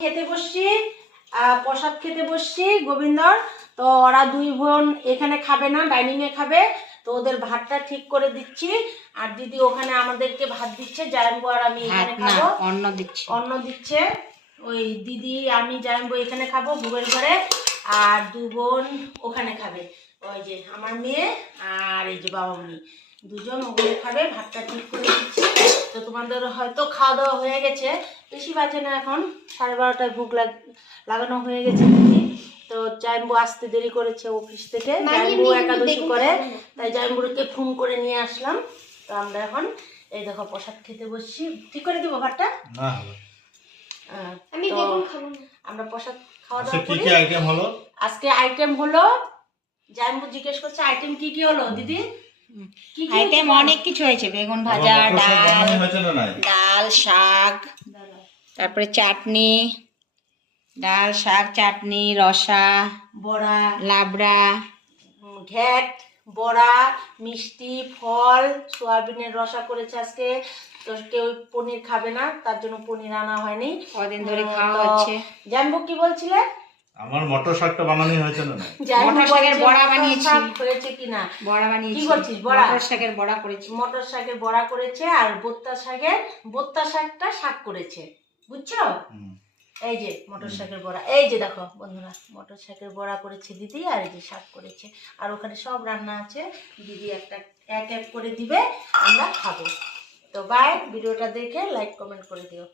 খেতে বসছি, প্রসাদ খেতে বসছি গোবিন্দর। তো ওরা দুই বোন এখানে খাবে না, ডাইনিংয়ে খাবে। তো ওদের ভাতটা ঠিক করে দিচ্ছি, আর দিদি ওখানে আমাদেরকে ভাত দিচ্ছে, জায়ম্বু আর আমি এখানে খাবো। অন্ন দিচ্ছে ওই দিদি, আমি জায়ম্বু এখানে খাবো ভোগের ঘরে, আর দু বোন ওখানে খাবে। ওই যে আমার মেয়ে আর এই যে বাবামণি দুজন ওখানে খাবে। ভাতটা ঠিক করে দিচ্ছি। তো তোমাদের হয়তো খাওয়া দাওয়া হয়ে গেছে, বেশি বাজে না, এখন 12:30টায় ভোগ লাগানো হয়ে গেছে দিদি। তো জায়ম্বু আসতে দেরি করেছে অফিস থেকে, জায়ম্বু একাদশী করে, তাই জায়ম্বুকে ফোন করে নিয়ে আসলাম। তো আমরা এখন এই দেখো প্রসাদ খেতে বসছি। ঠিক করে দেবো ভাতটা? আমরা প্রসাদ খাওয়া দাওয়া করি। আজকে আইটেম হলো, জায়ম্বু জিজ্ঞেস করছে আইটেম কি কি হলো দিদি? আইটেম অনেক কিছু হয়েছে, বেগুন ভাজা, ডাল, শাক, তারপরে চাটনি, ডাল, শাক, চাটনি, রসা, বড়া, লাবড়া, ঘ্যাট, বড়া, মিষ্টি, ফল, সোয়াবিনের রসা করেছে আজকে। তো কেউ পনির খাবে না, তার জন্য পনির আনা হয়নি। কদিন ধরে খাওয়া হচ্ছে। জানবো কি বলছিলে? আমার মটর শাকটা বানানো হয়েছে না? মটর শাকের বড়া বানিয়েছি। হয়েছে কিনা? বড়া বানিয়েছি। কি বলছিস? বড়া? মটর শাকের বড়া করেছি। মটর শাকের বড়া করেছে, আর বোত্তা শাকটা শাক করেছে, বুঝছো? এই যে মটর শাকের বড়া, এই যে দেখো বন্ধুরা, মটর শাকের বড়া করেছে দিদি, আর এই যে শাক করেছে। আর ওখানে সব রান্না আছে, দিদি এক এক করে দিবে, আমরা খাবো। তো বাই, ভিডিওটা দেখে লাইক কমেন্ট করে দিও।